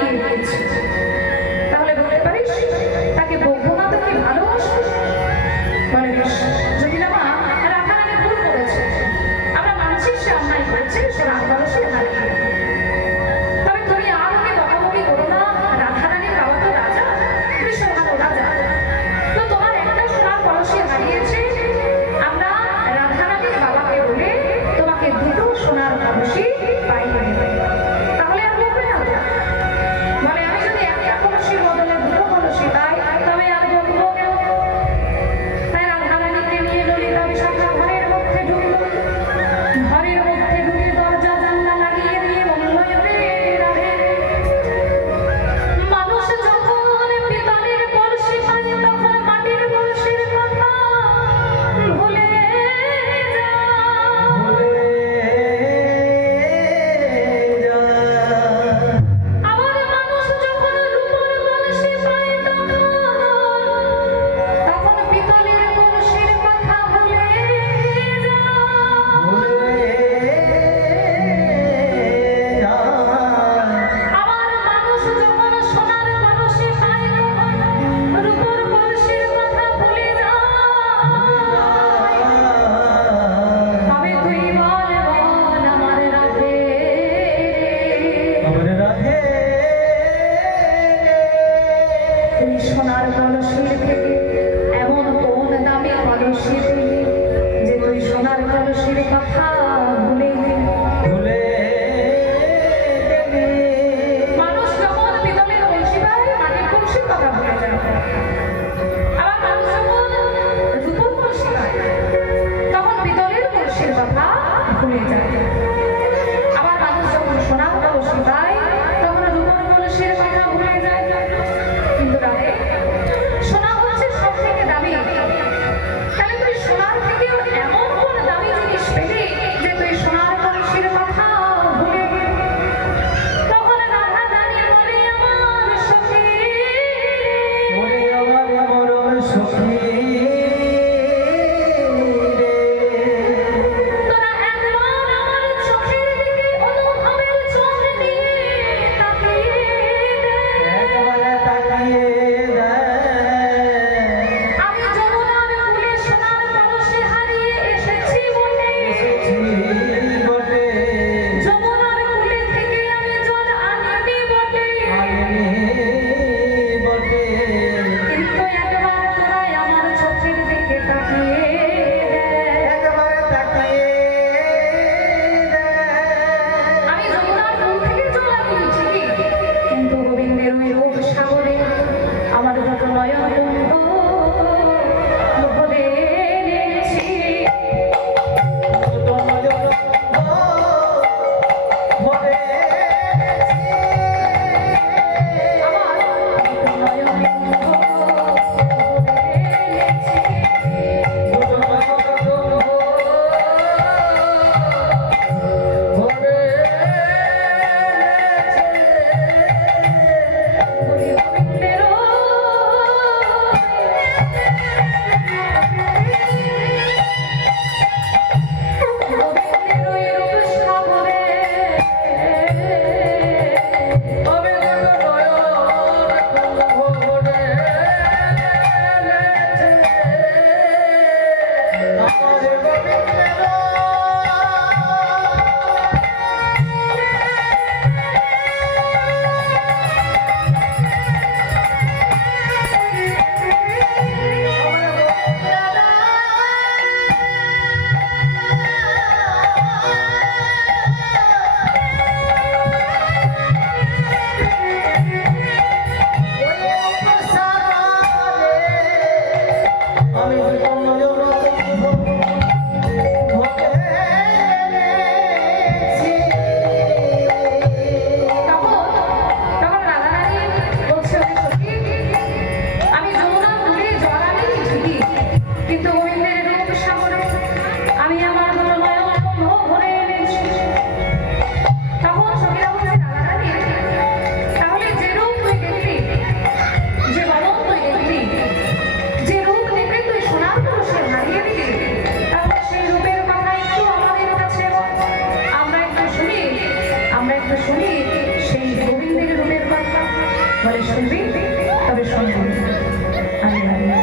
হারিয়ে দিয়েছে। তাহলে বলতে পারিস তাকে বলবো না তো কি ভালোবাসো? বলে যদি না মা রাধারানী ভুল করেছে, আমরা মানছি সে অন্যায় করেছে, সে রাধারসে হারিয়ে। তবে তুমি আর ওকে বকাবকি করো না, রাধারানীর বাবা তো রাজা, বিশ্বভানু রাজা, তো তোমার একটা সোনার কলসি হারিয়েছে, আমরা রাধারানীর বাবাকে বলে তোমাকে দুটো সোনার কলসি পাইয়ে দেব। তাহলে আর বলবে না তো? বলে আমি যদি একটা কলসির বদলে দুটো কলসি পাই তবে আর বলবো কেন? তাই রাধারানীকে নিয়ে ললিতা বিশাখা ঘরের মধ্যে ঢুকল। ঘরের মধ্যে ঢুকে দরজা জানলা লাগিয়ে দিয়ে বলল, রে রাধে, মানুষ যখন পিতলের কলসি পায় তখন মাটির কলসির কথা ভুলে আবার মানুষ যখন রূপোর কলসি পায় তখন পিতলের কলসির কথা ভুলে আবার মানুষ যখন সোনার কলসি পায় রূপোর কলসির কথা ভুলে তবে তুই বল বল আমার রাধে, তুই সোনার কলসির থেকে এমন কোন দামি কলসি পেলি যে তুই সোনার কলসির কথা ভুলে গেলি? মানুষ যখন পিতলের কলসি পায় মাটির কলসির কথা ভুলে যায়, আবার মানুষ যখন রূপোর কলসি পায় তখন পিতলের কলসির কথা ভুলে যায়। আবার মানুষ যখন সোনার কলসি পায় তখন রূপোর কলসির কথা ভুলে যায়। কিন্তু রাধে, সোনা হচ্ছে সব থেকে দামি, তাহলে তুই সোনার থেকেও এমন কোন দামি জিনিস পেলি বলে শুনবি? তবে শুনবি। আরে আরে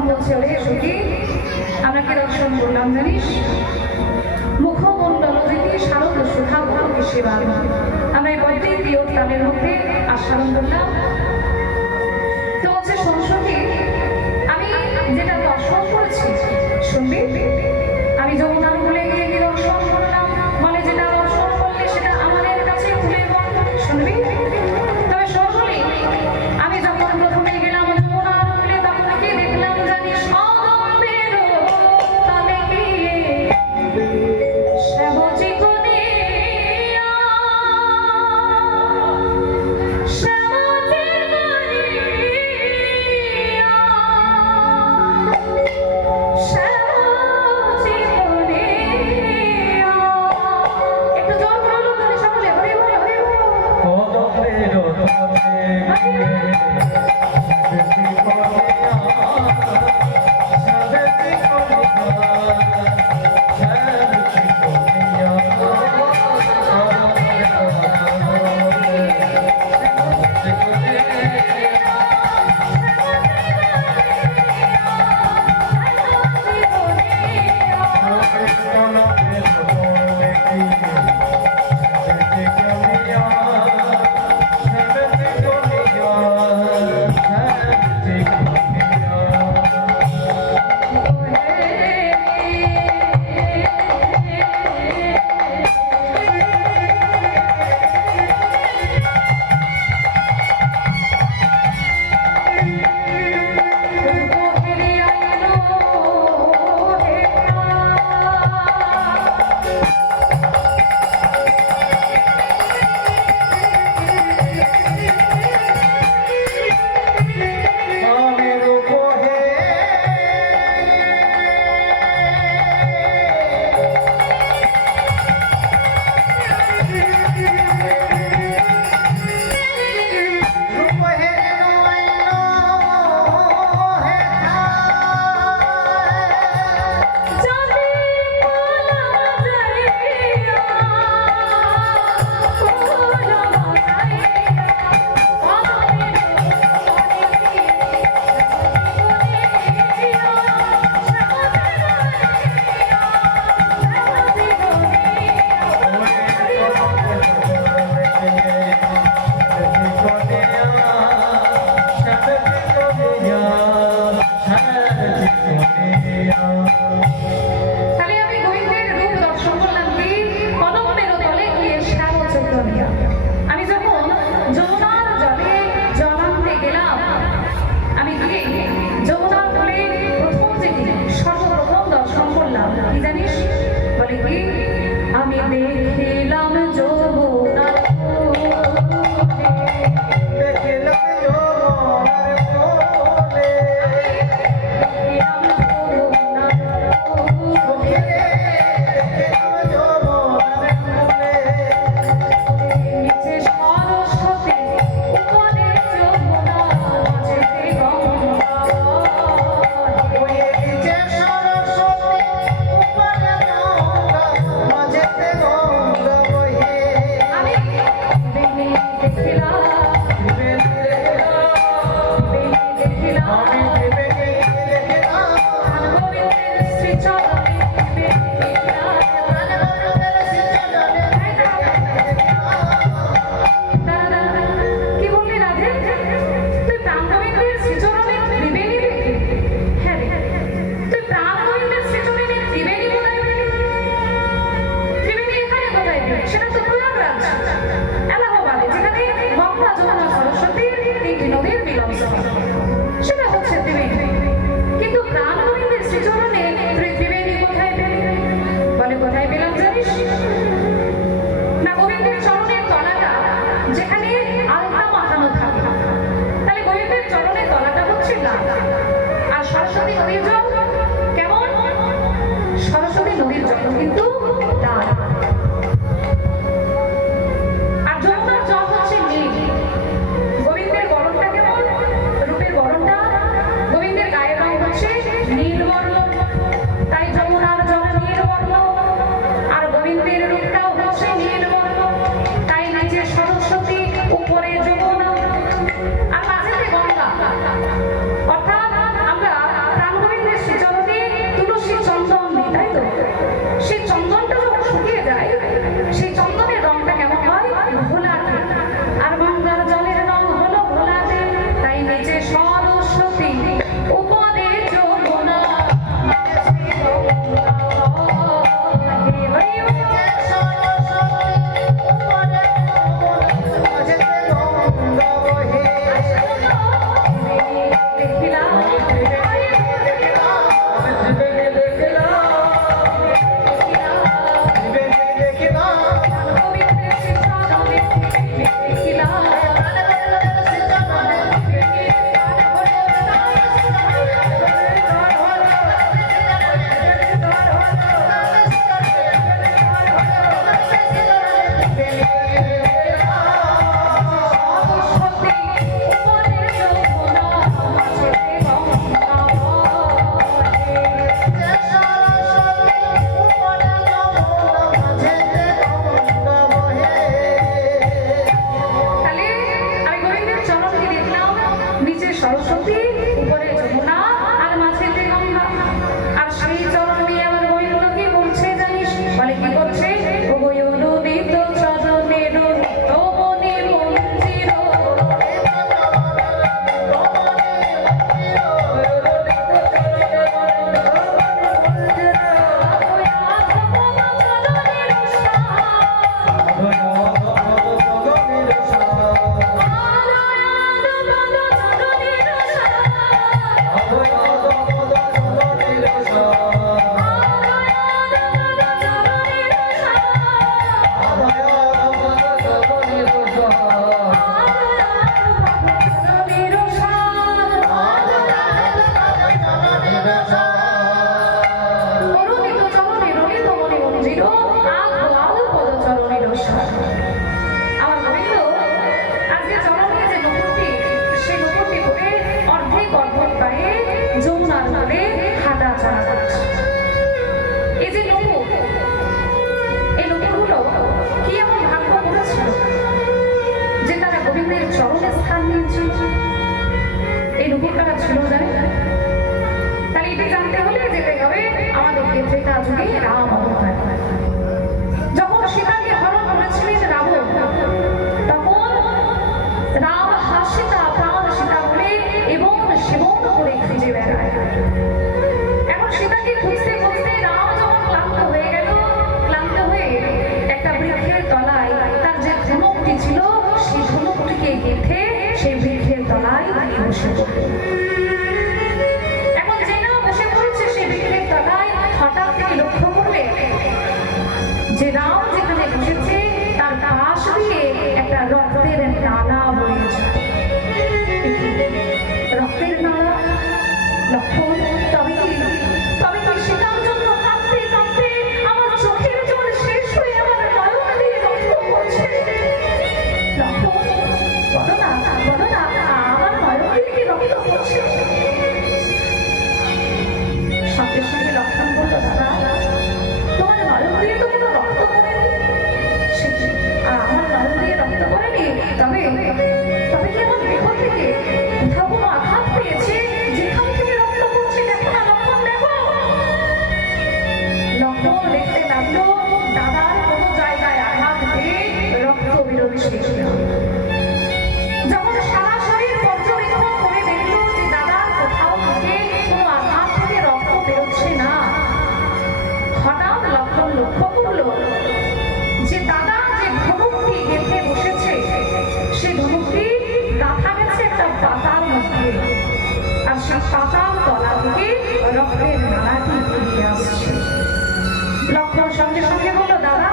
তখন বলছে, ওরে সখী, আমরা কি দর্শন করলাম জানিস? মুখমণ্ডল যদি শারদ সুধা বলকে সেবা। আমরা এই বইটি প্রিয় তালের মধ্যে আস্বাদন করলাম। তো বলছে, শোন সখী, আমি যেটা দর্শন করেছি শুনবি? আমি যমুনার কূলে গিয়ে কি দর্শন করলাম? বলে, যেটা দর্শন করলে সেটা আমাদের কাছে খুলে বল, শুনবি? তবে শোন, আমি যখন প্রথমে গেলাম যমুনার কূলে, তখন কি দেখলাম জানিস? অদম্বের তলে গিয়ে শ্যামজি গনিয়া, শ্যামজি গনিয়া, শ্যামজি গনিয়া। একটু জোর করে বলুন তাহলে সকলে, হরি বল, হরি বল। অদম্বের তলে গিয়ে শ্যামজি গনিয়া, শ্যামজি গনিয়া, তাহলে আমি গোবিন্দের রূপ দর্শন করলাম কি? কদম্বের তলে গিয়ে শ্যামজি গনিয়া। আমি যখন যমুনার জলে জল আনতে গেলাম, আমি গিয়ে যমুনার কূলে প্রথম যেটি সর্বপ্রথম দর্শন করলাম কি জানিস? বলে কি, আমি দেখিলাম যমুনার কূলে, দেখিলাম যমুনার কোলে, দেখিলাম যমুনার কূলে, দেখিলাম যমুনার কোলে, নিচে সরস্বতী, উপরে যমুনা, মাঝেতে গঙ্গা। নিচে সরস্বতী, উপরে গঙ্গা, মাঝেতে গঙ্গা বহে। আমি বেনি দেখিলাম, বেনি দেখিলাম, আমি দেবকে দেখিলাম, গোবিন্দের শ্রীচরণে বেনি দেখিলাম। দাদা, কি বললি রাধে? তুই প্রাণ গোবিন্দের শ্রীচরণে ত্রিবেণী দেখলি? হ্যাঁ রে, তুই প্রাণ গোবিন্দের শ্রীচরণে ত্রিবেণী কোথায় পেলি? ত্রিবেণী এখানে কোথায় পেলি? সেটা তো প্রয়াগরাজ, এলাহাবাদে, যেখানে গঙ্গা, যমুনা, সরস্বতী তিনটি নদীর মিলনস্থল, সেটা হচ্ছে ত্রিবেণী। কিন্তু প্রাণ গোবিন্দের শ্রীচরণে তুই ত্রিবেণী কোথায় পেলি? বলে, কোথায় পেলাম জানিস? না, গোবিন্দের চরণের তলাটা যেখানে আলতা মাখানো থাকে, তাহলে গোবিন্দের চরণের তলাটা হচ্ছে লাল। আর সরস্বতী নদীর জল কেমন? সরস্বতী নদীর জল কিন্তু লাল। আর যমুনার জল হচ্ছে নীল। গোবিন্দের বরণটা কেমন? রূপের বরণটা, গোবিন্দের গায়ের রং হচ্ছে নীল বর্ণ, তাই যমুনার জল নীল বর্ণ। আর গোবিন্দের রূপটাও হচ্ছে নীল বর্ণ, তাই নিচে সরস্বতী, উপরে যমুনা, আর মাঝেতে গঙ্গা। অর্থাৎ আমরা প্রাণ নমস্কার। আমার গোবিন্দ আজকে চরণে যে নপুরটি, সেই নপুরটি পরে অর্ধেক অর্ধেক পায়ে যমুনার কোলে হাঁটা চলা করছে। এই যে নপুর, এই নপুরগুলো কি এমন ভাগ্য করেছিল যে তারা গোবিন্দের চরণে স্থান নিয়েছে? এই নপুর কারা ছিল জানেন? তাহলে এটি জানতে হলে যেতে হবে আমাদেরকে ত্রেতা যুগে রাম অবতার। যখন সীতাকে হরণ করেছিলেন রাবণ, তখন রাম হাসিতা প্রাণ সীতা বলে এবং সেবন করে খুঁজে বেড়ায়। এখন সীতাকে খুঁজতে খুঁজতে রাম যখন ক্লান্ত হয়ে গেল, ক্লান্ত হয়ে একটা বৃক্ষের তলায় তার যে ধনুকটি ছিল সেই ধনুকটিকে গেঁথে সেই বৃক্ষের তলায় তিনি বসে পড়লেন। এখন যে না বসে পড়েছে সেই বৃক্ষের তলায়, হঠাৎ তিনি লক্ষ্য করলেন যে রাম যেখানে বসেছে তার পাশ দিয়ে একটা রক্তের নালা বয়ে যায়। রক্তের নালা, লক্ষণ, তবে কি সীতার জন্য কাঁদতে কাঁদতে আমার চোখের জল শেষ হয়ে আমার নয়ন দিয়ে রক্ত পড়ছে। লক্ষণ, বলো না আমার নয়ন দিয়ে কি রক্ত পড়ছে? সঙ্গে সঙ্গে লক্ষণ বলল, দাদা তোমার নয়ন দিয়ে তো কোনো রক্ত পড়েনি। সে কি, আমার নয়ন দিয়ে রক্ত পড়েনি? তবে কি আমার দেহ থেকে কোথাও কোনো আঘাত পেয়েছে যেখান থেকে রক্ত পড়ছে? দেখো না লক্ষণ, দেখো। লক্ষণ দেখতে লাগলো দাদার কোনো জায়গায় আঘাত পেয়ে রক্ত বেরোচ্ছে। যখন সারা শরীর পর্যবেক্ষণ করে দেখলো যে দাদার কোথাও থেকে কোনো আঘাত থেকে রক্ত বেরোচ্ছে না, হঠাৎ লক্ষণ লক্ষ্য করলো যে দাদা যে ধনুকটি গেঁথে বসেছে সেই ধনুকটি গাঁথা গেছে একটা পাতার মধ্যে, আর সেই পাতার তলা থেকে রক্তের নালাটি বেরিয়ে আসছে। লক্ষণ সঙ্গে সঙ্গে বলল, দাদা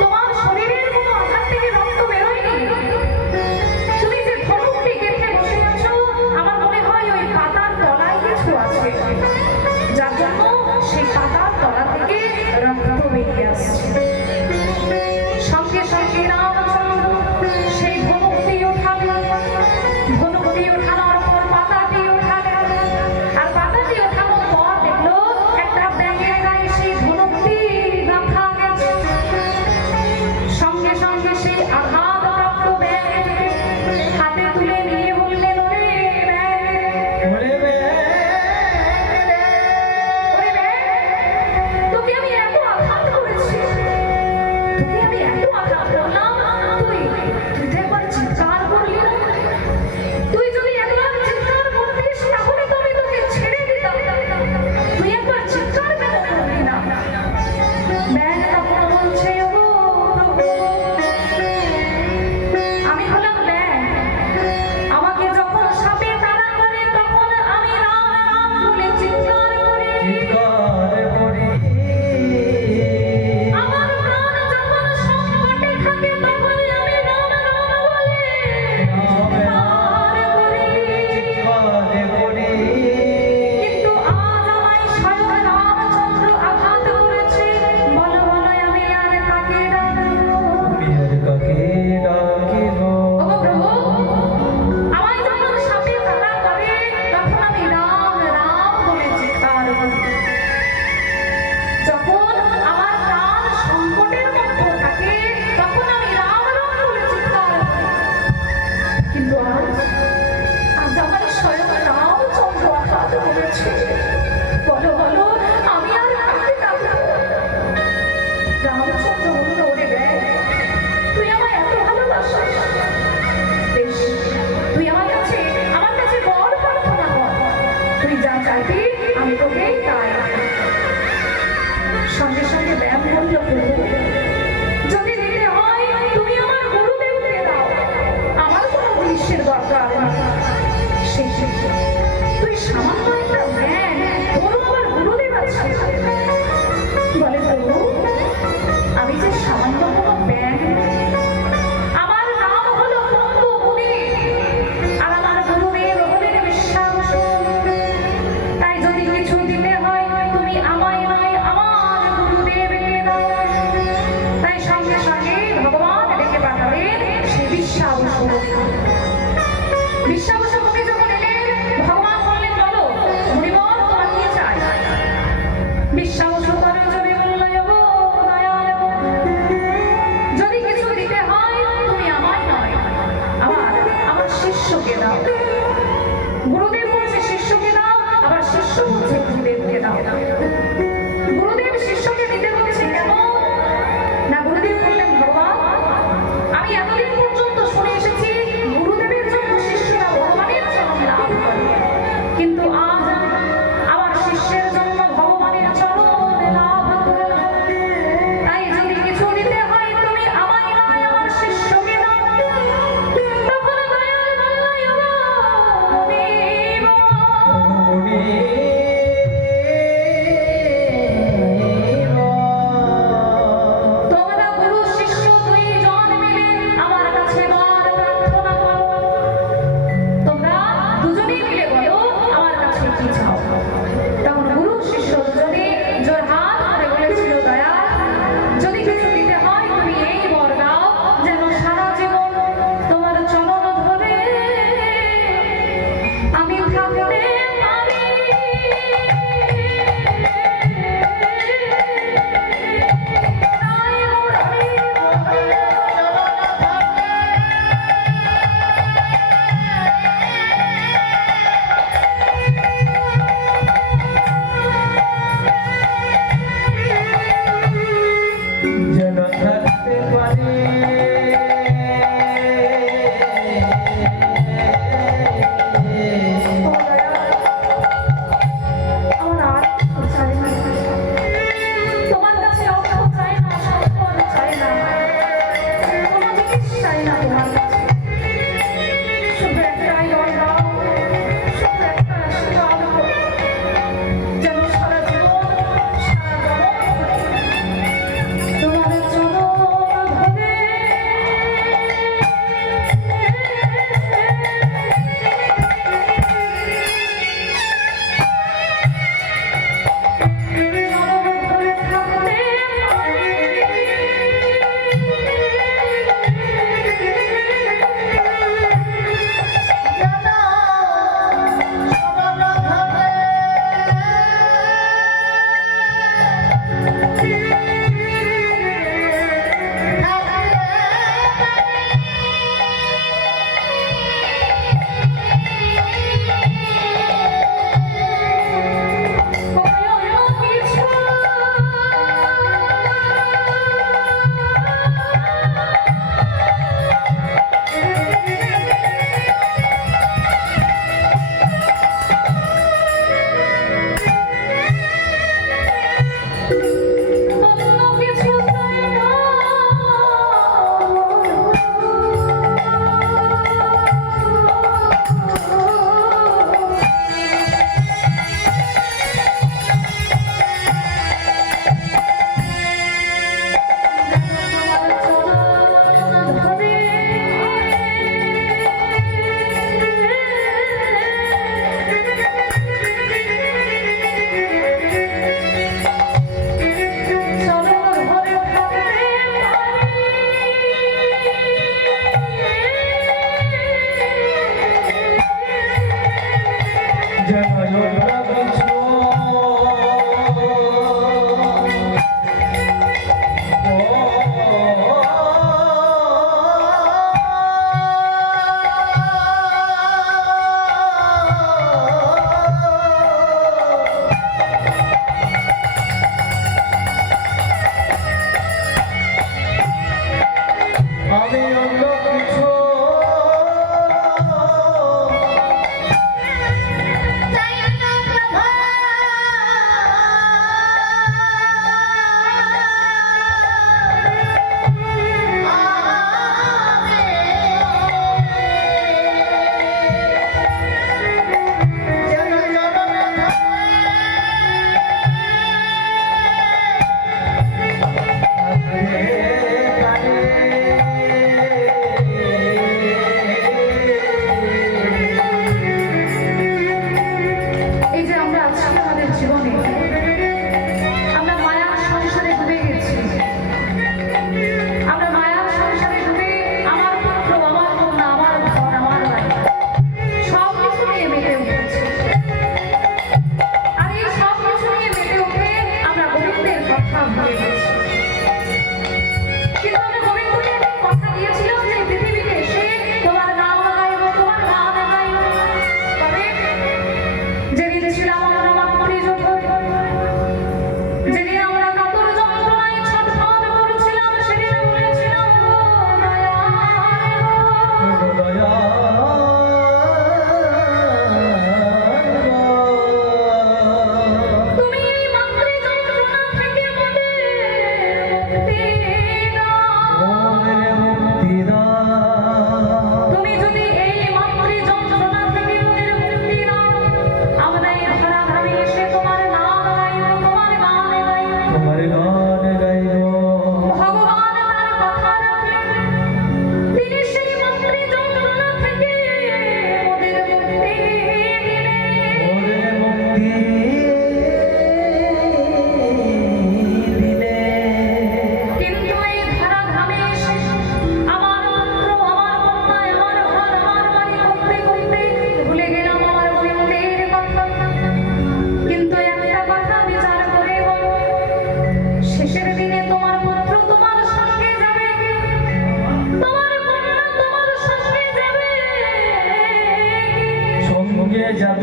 তোমার শরীরের কোনো আঘাত থেকে রক্ত বেরোয়নি। তুমি যে ধনুকটি গেঁথে বসে আছো, আমার মনে হয় ওই পাতার তলায় কিছু আছে, যার জন্য সেই পাতার তলা থেকে রক্ত বেরিয়ে আসছে। সঙ্গে সঙ্গে রামচন্দ্র সেই ধনুকটি উঠালেন, ধনুকটি উঠানোর পর পাতাটি উঠালেন, আর পাতাটি ওঠানোর পর দেখলো একটা ব্যাঙের গায়ে সেই ধনুকটি গাঁথা গেছে। সঙ্গে সঙ্গে সেই আঘাতপ্রাপ্ত ব্যাঙটিকে হাতে তুলে নিয়ে বললেন, ওরে ব্যাঙ, ওরে ব্যাঙ রে, ওরে ব্যাঙ, তোকে আমি এত আঘাত করেছি, তোকে আমি এত আঘাত করলাম, তুই তো একবার চিৎকার করলি না? তুই যদি একবার চিৎকার করতিস তাহলে তো আমি তোকে ছেড়ে দিতাম, তুই একবার চিৎকার কেন করলি না? ব্যাঙ তখন বলছে, ও প্রভু, আমি হলাম ব্যাঙ, আমাকে যখন সাপে তাড়া করে তখন আমি রাম রাম বলে চিৎকার করি, চিৎকার করি। আমার প্রাণ যখন সংকটে থাকে তখন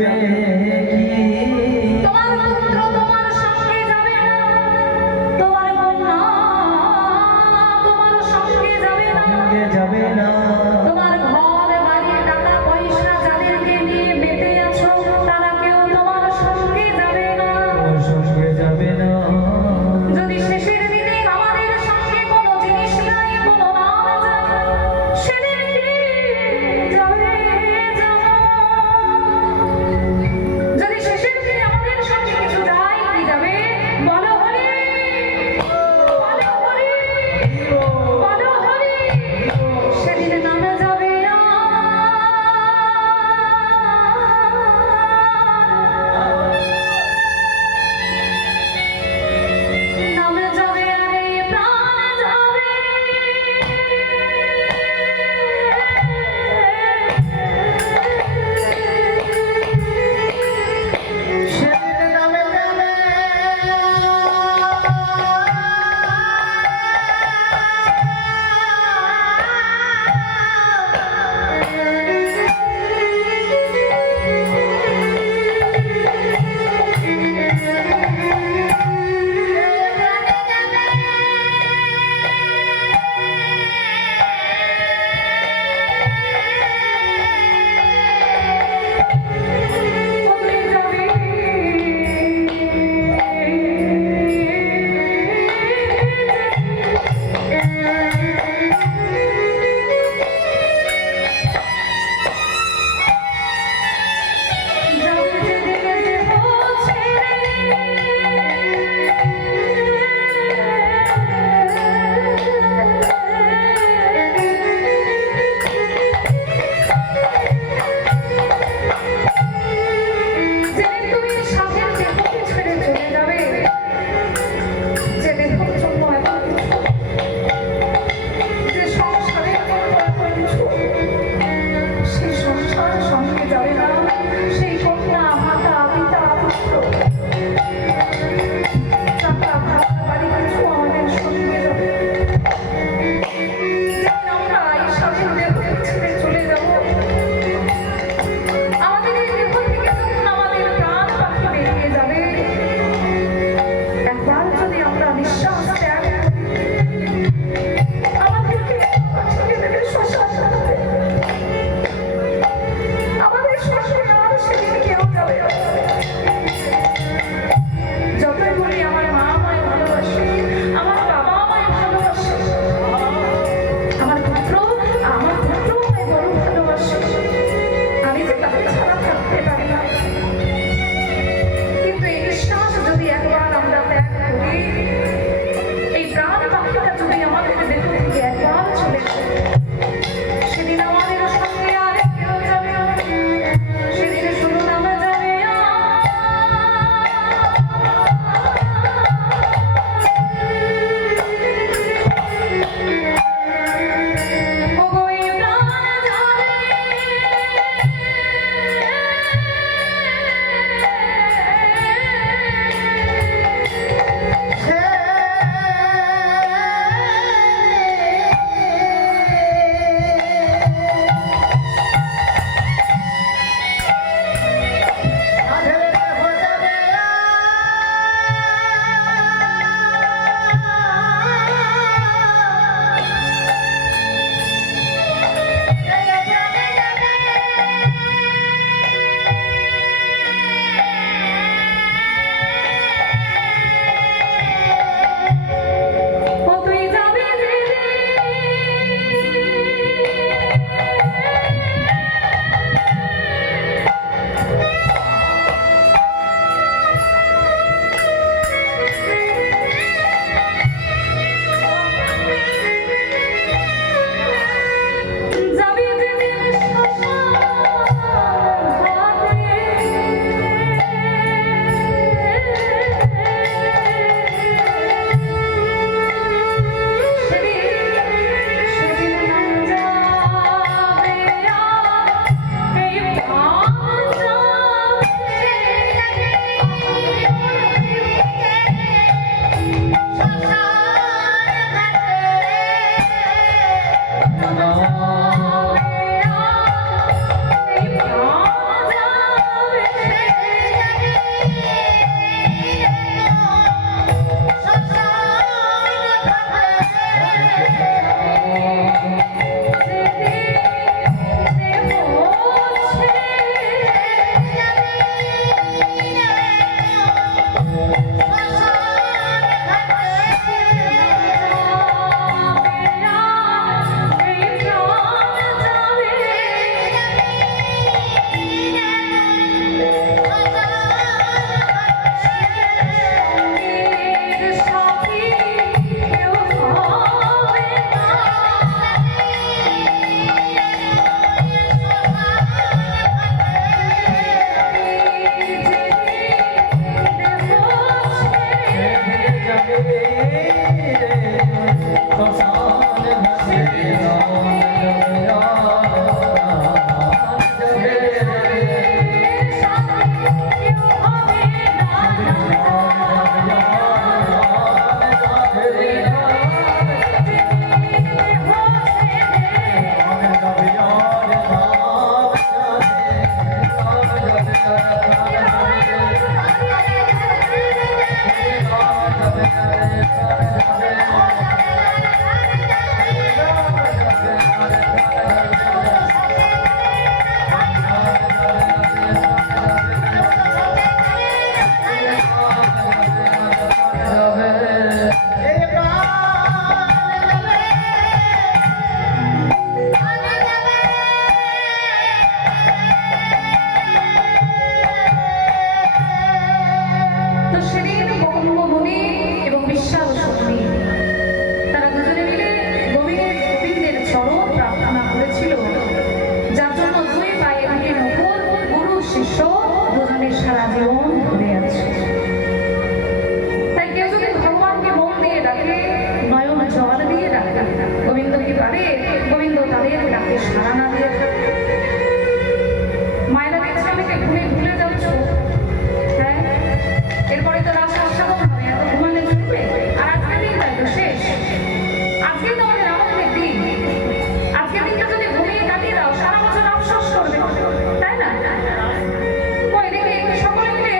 যাবে কি তোমার পুত্র তোমার সঙ্গে যাবে না, তোমার কন্যা তোমার সঙ্গে যাবে না, সঙ্গে যাবে না তোমার ঘর বাড়ি টাকা পয়সা যাদেরকে নিয়ে বেঁচে আছো তারা কেউ তোমার সঙ্গে যাবে না। তোমার সঙ্গে যাবে না যদি শেষের দিনে আমাদের সঙ্গে কোনো জিনিস নাই, কোনো নাম যায়, সেদিন কি যাবে জানো? যদি শেষের দিনে আমাদের সঙ্গে কিছু যায়, কি যাবে? বলো হরি, বলো হরি, বলো হরি। সেদিন তো সেদিন ব্রহ্মমুনি এবং বিশ্বাস মুনি তারা দুজনে মিলে গোবিন্দের চরণ প্রার্থনা করেছিল, যার জন্য দুই পায়ে দুটি নকুল গুরু শিষ্য দুজনের সারা জীবন ধরে আছে। তাই কেউ যদি ভগবানকে মন দিয়ে ডাকে, নয়ন জল দিয়ে ডাকে, গোবিন্দ কি পারে গোবিন্দ তাদের ডাকে সারা না দিয়ে থাকে? মায়েরা দেখছে অনেকে ঘুমে ভুলে যাচ্ছ, হ্যাঁ এরপরে তো রাত সাতটা হবে, এত ঘুমালে চলবে? আর আজকের দিনটাই তো শেষ, আজকে তো আমাদের আমাদের দিন, আজকের দিনটা যদি ঘুমিয়ে কাটিয়ে দাও সারা বছর আফসোস করবে, তাই না? ওই দেখবে সকলে মিলে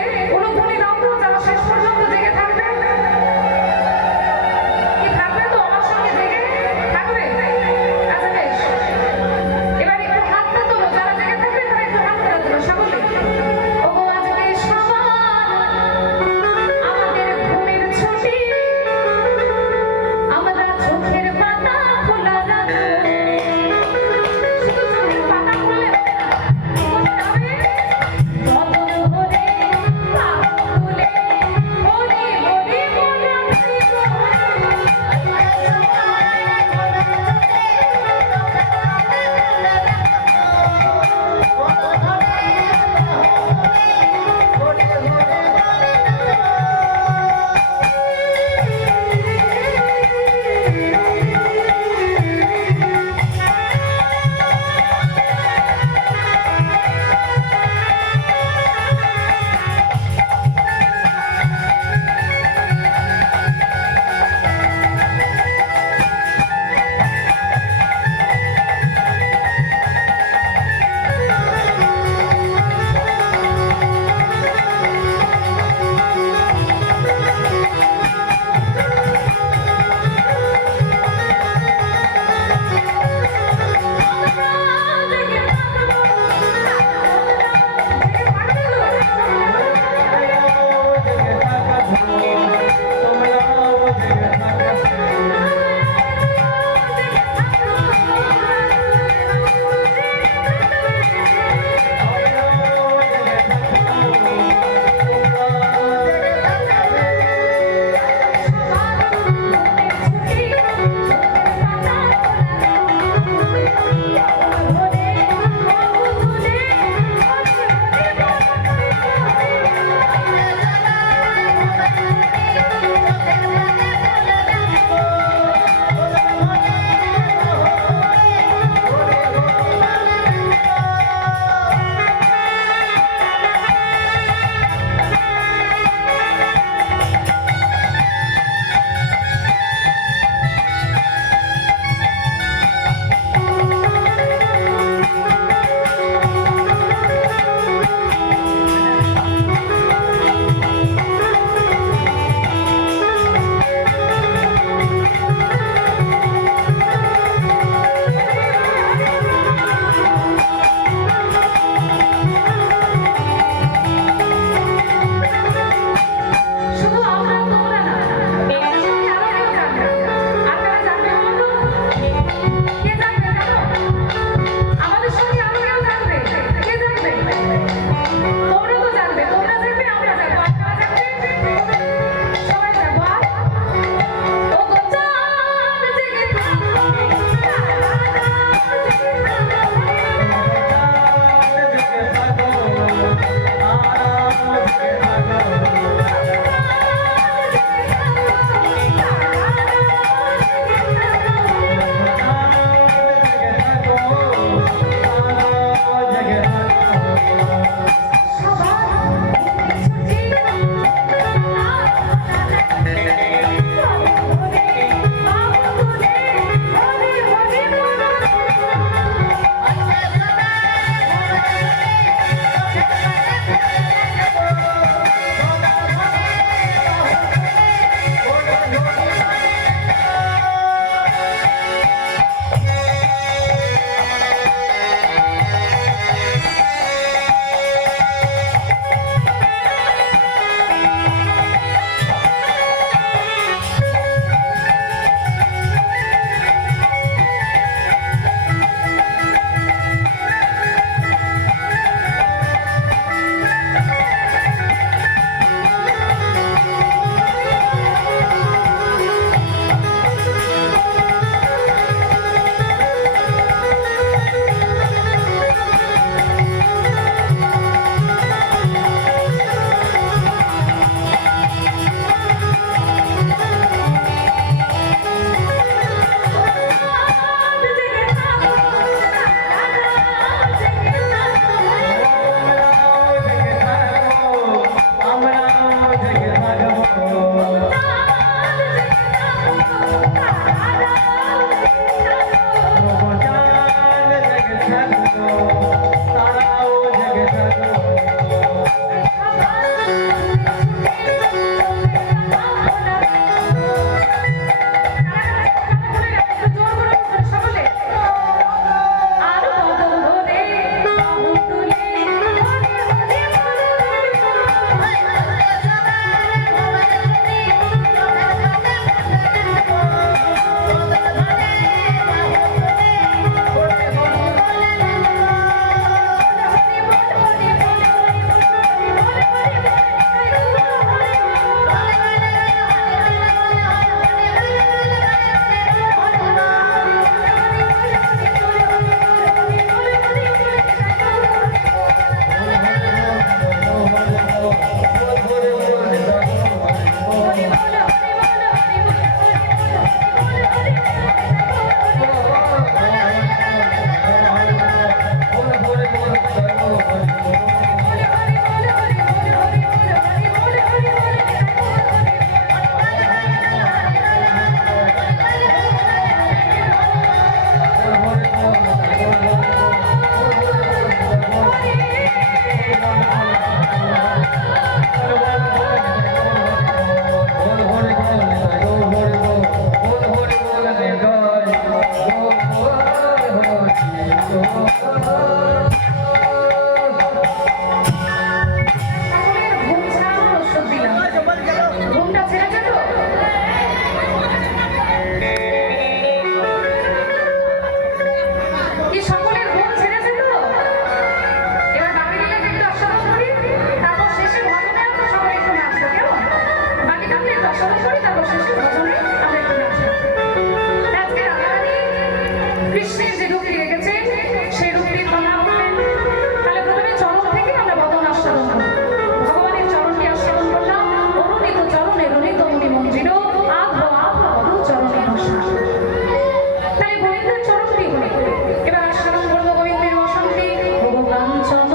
কৃষ্ণের যে রূপটি রেখেছে সেই রূপটির কথা বললেন। তাহলে প্রথমে চরণ থেকে আমরা বদন আস্বাদন করব। ভগবানের চরণকে আস্বাদন করলাম। অরুণিত চরণে রণিত মুনি মঞ্জির আভ্র আভ্র বধূ চরণে নশা। তাই গোবিন্দের চরণটি হলে এবার আস্বাদন করবো গোবিন্দের বসন্তে ভগবাঞ্চন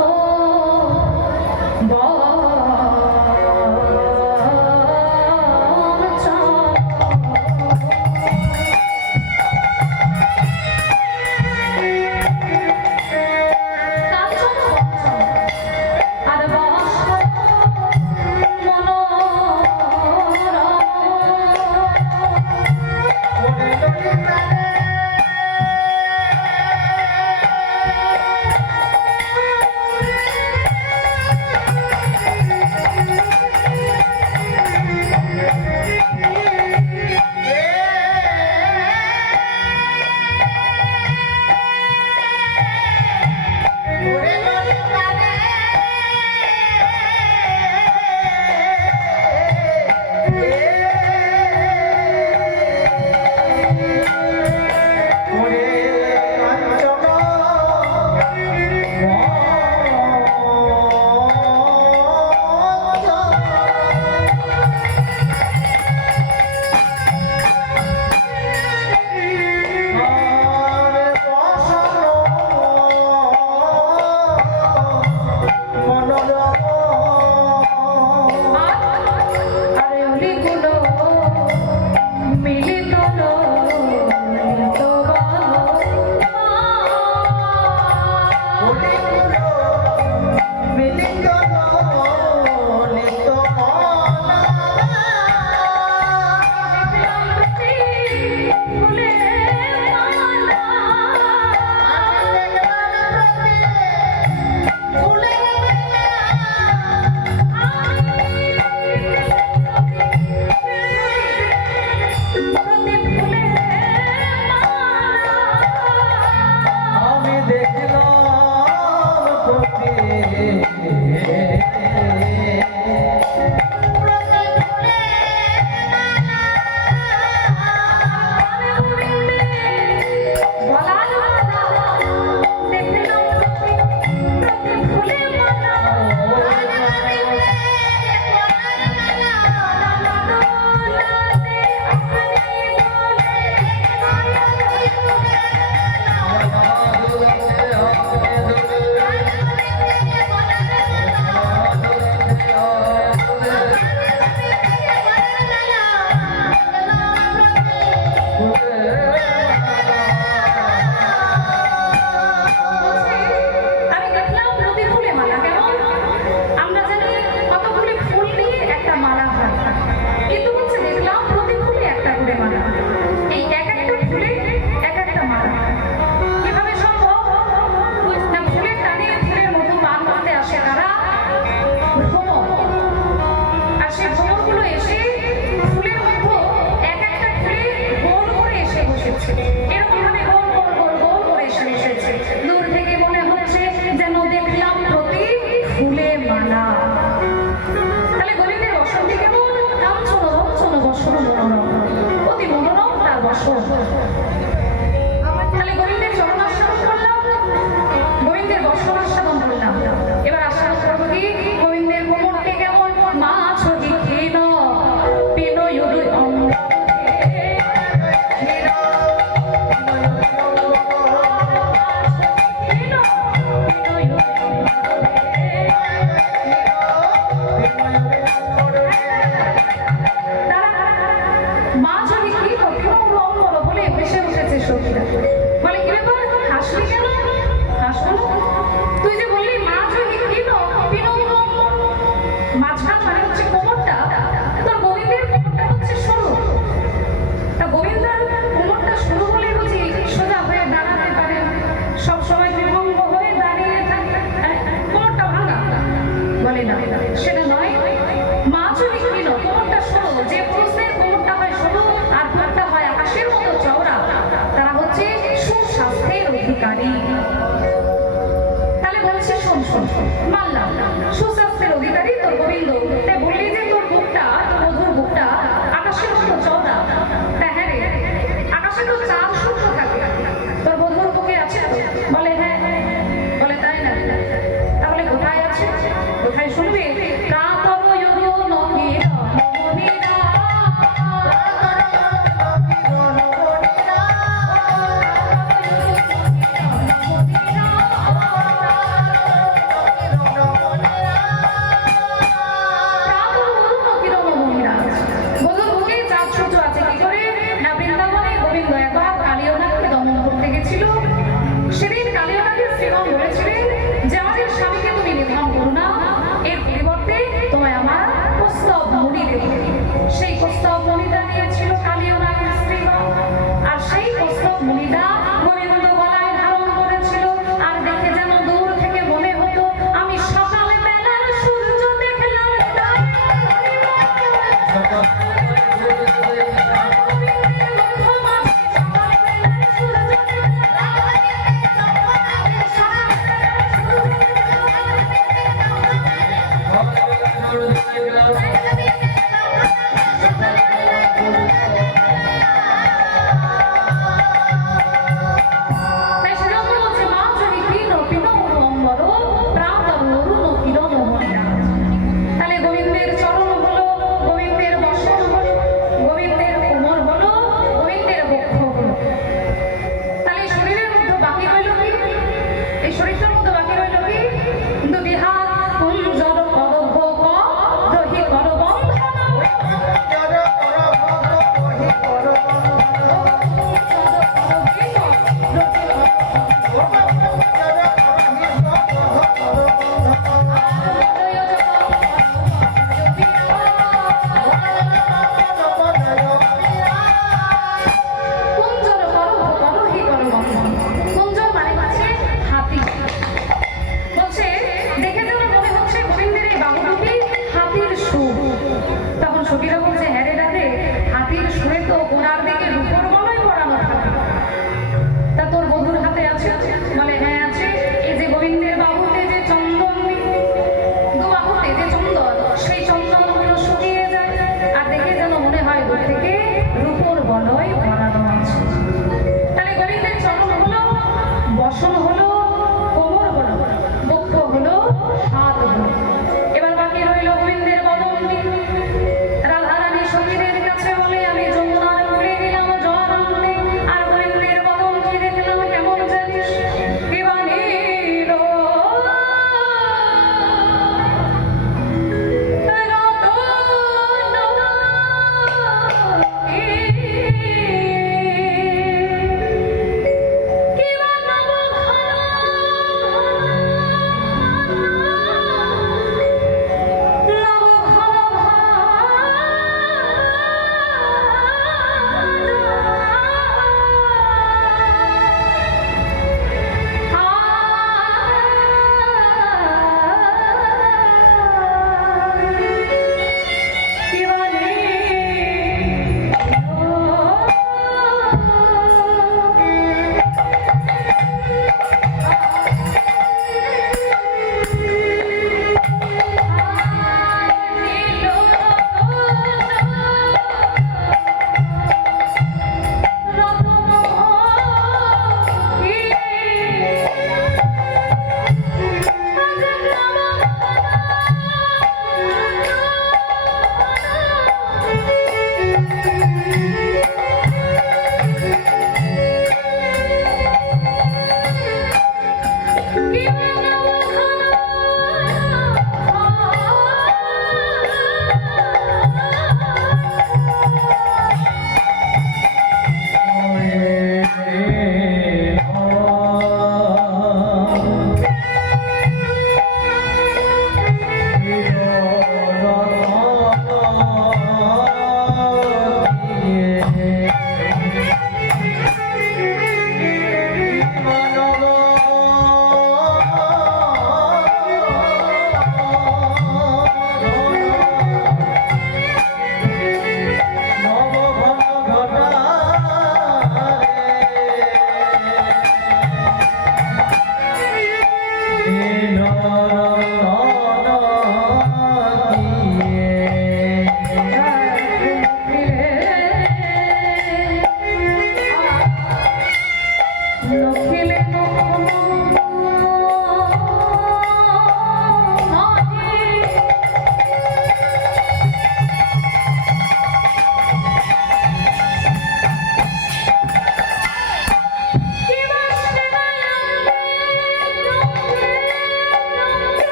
নখিলে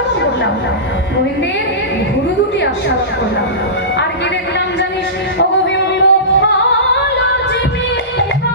আস্বাদন করলাম, গোবিন্দের ঘুরু দুটি আস্বাদন করলাম, আর কি দেখলাম জানিস? ও গোবিন্দ ভালো জীবিকা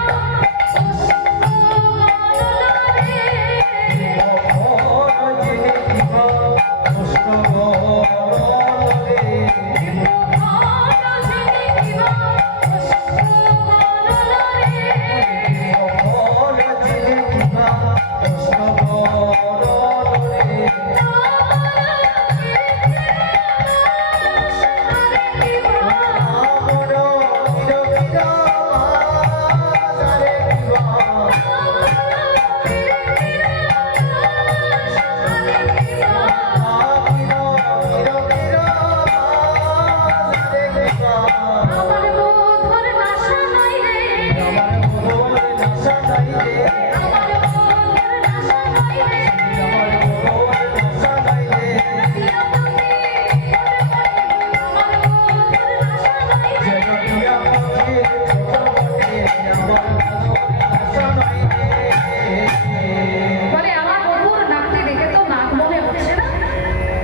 বলে আমার বধুর নাকটি দেখে তো নাক মনে হচ্ছে না,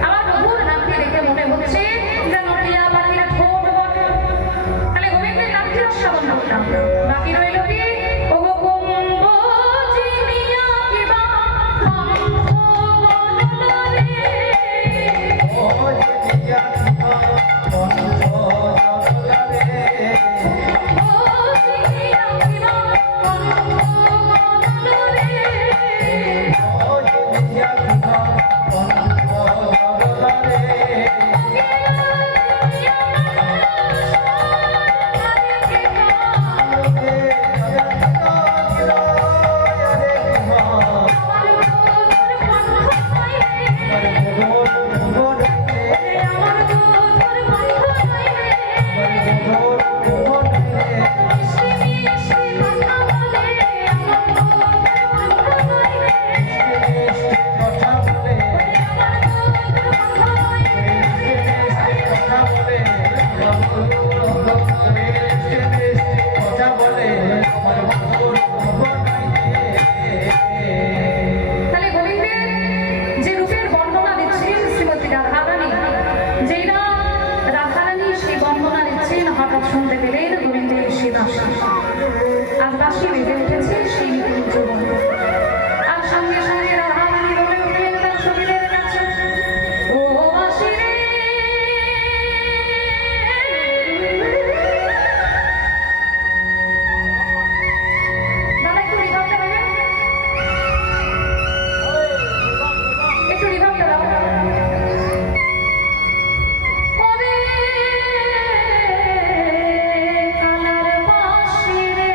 আমার বধুর নাকটি দেখে মনে হচ্ছে যেন টিয়া পাখির ঠোঁট বটে। তাহলে গোবিন্দের নাকটি আস্বাদন করলাম, বাকি রইল কি? ও গো কুম্ভ জিনিয়া কিবা কণ্ঠ বদলে তাহলে গোবিন্দের যে রূপের বর্ণনা দিচ্ছেন শ্রীমতী রাধারানী, যেই না রাধারানী সেই বর্ণনা দিচ্ছেন, হঠাৎ শুনতে পেলেন গোবিন্দের সেই বাঁশি। আজ বাঁশি বেজে উঠেছে সেই নিকুঞ্জ বনে। আর সঙ্গে সঙ্গে রাধারানী বলে উঠলেন তার সখীদের কাছে, ও বাঁশি রে, দাদা একটু রিভাবটা দেবে, একটু রিভাবটা দাও। ওরে কালার বাঁশি রে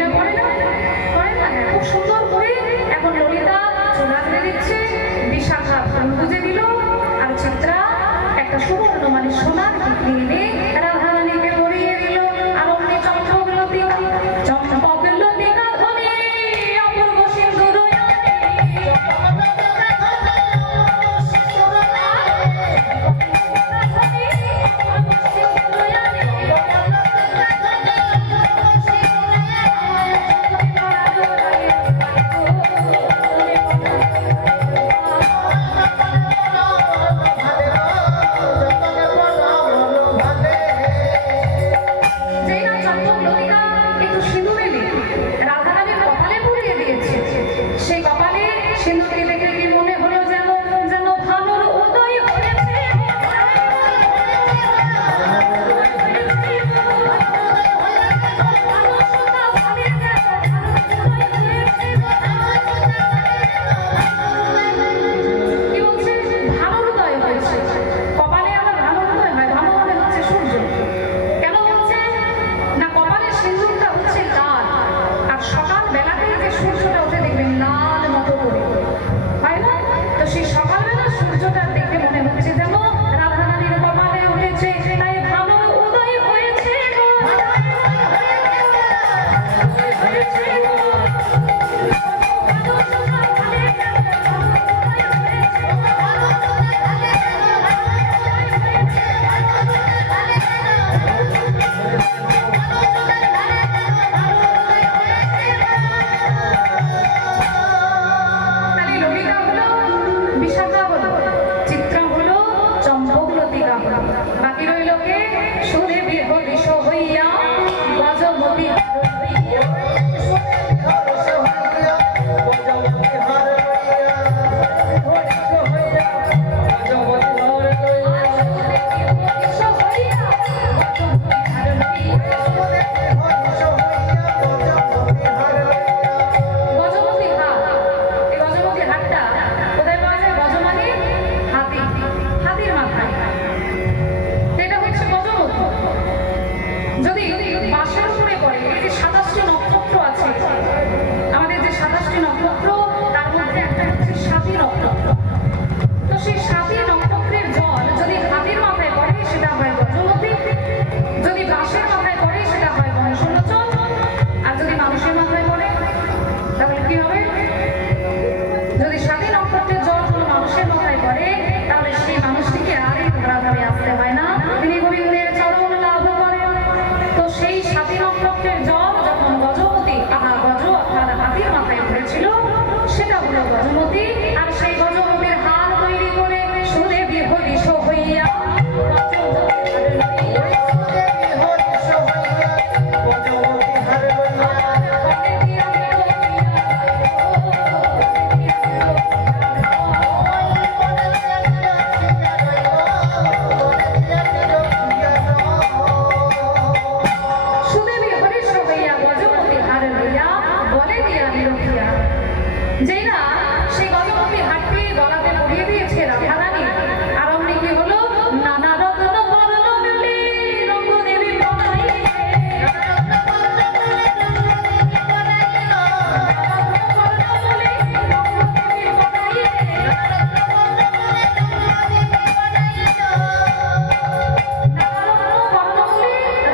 মেয়েরা করে না, করে না, খুব সুন্দর করে এখন ললিতা চুল আঁচড়ে দিচ্ছে, বিশাখা ফুল গুজে দিল, আর চিত্রা একটা সুবর্ণ মানে সোনার টিকলি এনে রাধারানীকে পরিয়ে দিল। আর অমনি চম্পক লতিকা ধ্বনি অপূর্ব সিন্দুর যেই না চম্পক লতিকা একটু সিঁদুর এনে রাধারানীর কপালে পরিয়ে দিয়েছে, সেই কপালে সিঁদুরটি দেখে কি মনে হলো যেন যেন ভানুর উদয় হয়েছে। কি বলছে? ভানুর উদয় হয়েছে। কপালে আবার ভানুর উদয় হয়, ভানু মানে হচ্ছে সূর্য। কেন হচ্ছে না, কপালের সিঁদুরটা হচ্ছে লাল, আর সকাল বেলাতেই যে সূর্যটা ওঠে দেখবেন লাল মতো করে, হয় না? তো সেই সকালবেলা সূর্যটা দেখে মনে হচ্ছে যেন রাধারানীর কপালে উঠেছে, তাই ভানুর উদয় হয়েছে গো। তাহলে ললিতা হলো, বিশাখা হলো, চিত্রা হলো, চম্পক লতিকা হলো, বাকি রইল কে? সুরে বিহরিষ হইয়া গজমতি হইয়া। গজমতি হাট, এই গজমতি হাটটা কোথায় পাওয়া যায়? গজ মানে হাতি, হাতির মাথায়, এটা হচ্ছে গজমতি। যদি বাঁশের উপরে পড়ে, এই যে 27টি নক্ষত্র আছে, আমাদের যে 27টি নক্ষত্র, তার মধ্যে একটা হচ্ছে সাতী নক্ষত্র। তো সেই সাতী নক্ষত্রের জল যদি হাতির মাথায় পড়ে সেটা হয় গজমতি, যদি বাঁশের মাথায় পড়ে সেটা হয় বংশলোচন, আর যদি মানুষের মাথায় পড়ে তাহলে কি হবে? যদি সাতী নক্ষত্রের জল কোনো মানুষের মাথায় পড়ে তাহলে সেই মানুষটিকে আর এই ধরাধামে আসতে হয় না, তিনি গোবিন্দের চরণ লাভ করেন। তো সেই সাতী নক্ষত্রের জল যখন গজমতি গজ অর্থাৎ হাতির মাথায় পড়েছিল, সেটা হলো গজমতি। আর সেই গজমতির হার তৈরি করে সুরে বিহরিষ হইয়া সুদেবী হরিষ হইয়া গজমতি হার লইয়া বলে দিয়া নিরখিয়া। যেই না সেই গজমতি হারটি গলাতে পরিয়ে দিয়েছে রাধারানী, আর অমনি কি হলো? নানা রত্ন বর্ণ মিলে রঙ্গদেবী বনাইলে।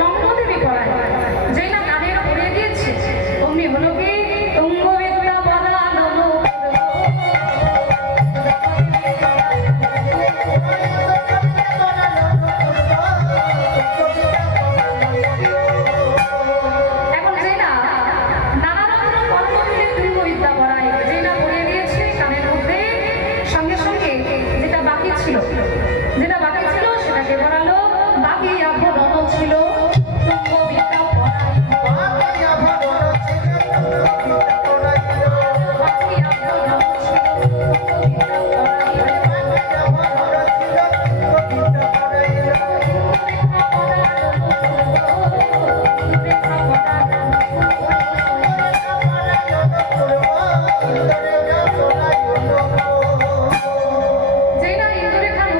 রঙ্গদেবী পড়ায়, যেই না গানের পরিয়ে দিয়েছে, অমনি হলো কি? তুঙ্গবিদ্যা পরানো এখন যেই না নানা রকম কর্ম মিলে তুঙ্গবিদ্যা পড়ায়, যেই না পরিয়ে দিয়েছে গানের মধ্যে, সঙ্গে সঙ্গে যেটা বাকি ছিল, সেটাকে পড়ালো। বাকি আভরণ ছিল তুঙ্গবিদ্যা পড়াই, বাকি আভরণ ছিল তুঙ্গবিদ্যা পড়াই। যেই না ইন্দুরেখার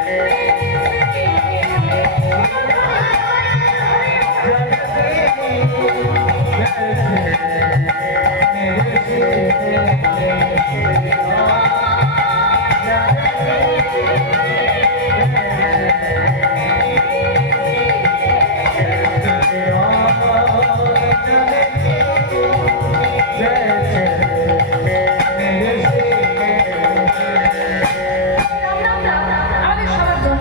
এই রামনামটা আমাদের সবার জন্য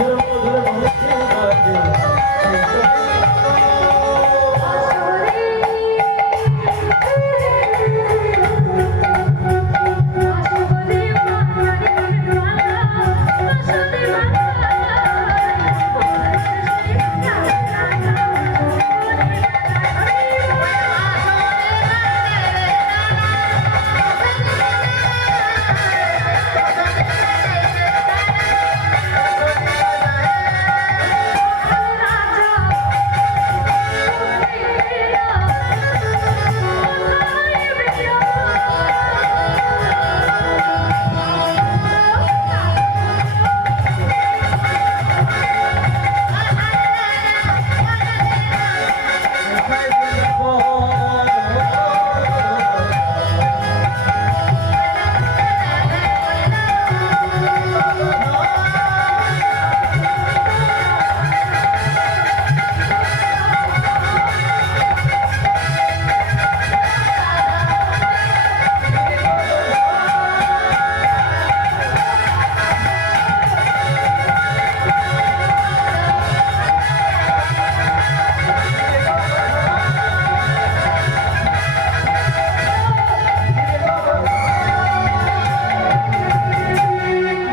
ধরে বলো, ধরে বলো।